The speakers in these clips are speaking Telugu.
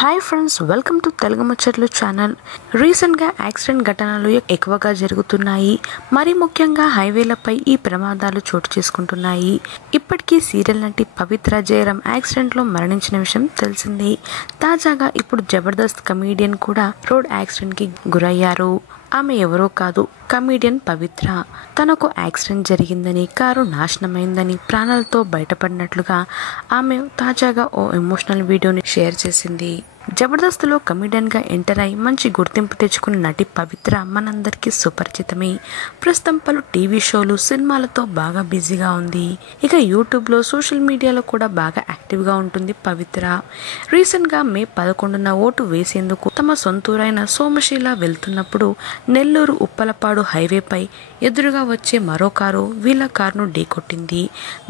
Hi friends, welcome to Telugu ముచ్చట్లు ఛానల్. రీసెంట్గా యాక్సిడెంట్ ఘటనలు ఎక్కువగా జరుగుతున్నాయి. మరి ముఖ్యంగా హైవేలపై ఈ ప్రమాదాలు చోటు చేసుకుంటున్నాయి. ఇప్పటికీ సీరియల్ నటి పవిత్ర జయరాం యాక్సిడెంట్లో మరణించిన విషయం తెలిసిందే. తాజాగా ఇప్పుడు జబర్దస్త్ కమీడియన్ కూడా రోడ్ యాక్సిడెంట్కి గురయ్యారు. ఆమె ఎవరో కాదు, కమీడియన్ పవిత్ర. తనకు యాక్సిడెంట్ జరిగిందని, కారు నాశనమైందని, ప్రాణాలతో బయటపడినట్లుగా ఆమె తాజాగా ఓ ఎమోషనల్ వీడియోని షేర్ చేసింది. జబర్దస్త్లో కమీడియన్గా ఎంటర్ అయి మంచి గుర్తింపు తెచ్చుకున్న నటి పవిత్ర మనందరికీ సుపరిచితమే. ప్రస్తుతం పలు టీవీ షోలు, సినిమాలతో బాగా బిజీగా ఉంది. ఇక యూట్యూబ్లో, సోషల్ మీడియాలో కూడా బాగా యాక్టివ్గా ఉంటుంది పవిత్ర. రీసెంట్గా మే 11న ఓటు వేసేందుకు తమ సొంతూరైన సోమశీల వెళ్తున్నప్పుడు నెల్లూరు ఉప్పలపాడు హైవేపై ఎదురుగా వచ్చే మరో కారు వీళ్ళ కారును ఢీకొట్టింది.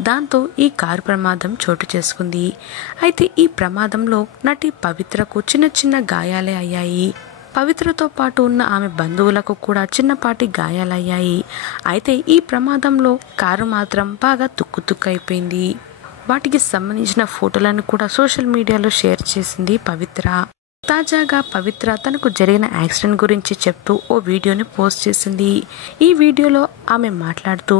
దాంతో ఈ కారు ప్రమాదం చోటు చేసుకుంది. అయితే ఈ ప్రమాదంలో నటి పవిత్రకు చిన్న చిన్న గాయాలే అయ్యాయి. పవిత్రతో పాటు ఉన్న ఆమె బంధువులకు కూడా చిన్నపాటి గాయాలయ్యాయి. అయితే ఈ ప్రమాదంలో కారు మాత్రం బాగా తుక్కుతుక్కైపోయింది. వాటికి సంబంధించిన ఫోటోలను కూడా సోషల్ మీడియాలో షేర్ చేసింది పవిత్ర. తాజాగా పవిత్ర తనకు జరిగిన యాక్సిడెంట్ గురించి చెప్తూ ఓ వీడియోని పోస్ట్ చేసింది. ఈ వీడియోలో ఆమె మాట్లాడుతూ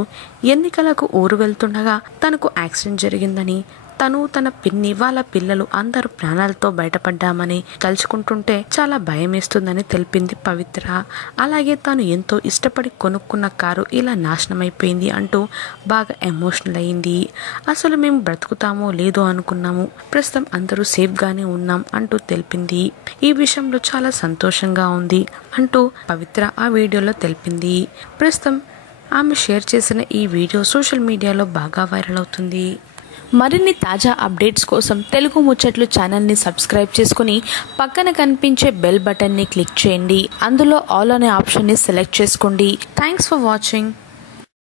ఎన్నికలకు ఊరు వెళ్తుండగా తనకు యాక్సిడెంట్ జరిగిందని, తను, తన పిన్ని, వాళ్ళ పిల్లలు అందరూ ప్రాణాలతో బయటపడ్డామని తలుచుకుంటుంటే చాలా భయమేస్తుందని తెలిపింది పవిత్ర. అలాగే తాను ఎంతో ఇష్టపడి కొనుక్కున్న కారు ఇలా నాశనమైపోయింది అంటూ బాగా ఎమోషనల్ అయింది. అసలు మేము బ్రతుకుతామో లేదో అనుకున్నాము, ప్రస్తుతం అందరూ సేఫ్గానే ఉన్నాం అంటూ తెలిపింది. ఈ విషయంలో చాలా సంతోషంగా ఉంది అంటూ పవిత్ర ఆ వీడియోలో తెలిపింది. ప్రస్తుతం ఆమె షేర్ చేసిన ఈ వీడియో సోషల్ మీడియాలో బాగా వైరల్ అవుతుంది. మరిన్ని తాజా అప్డేట్స్ కోసం తెలుగు ముచ్చట్లు ఛానల్ని సబ్స్క్రైబ్ చేసుకుని పక్కన కనిపించే బెల్ బటన్ని క్లిక్ చేయండి. అందులో ఆల్ అనే ఆప్షన్ని సెలెక్ట్ చేసుకోండి. Thanks for watching.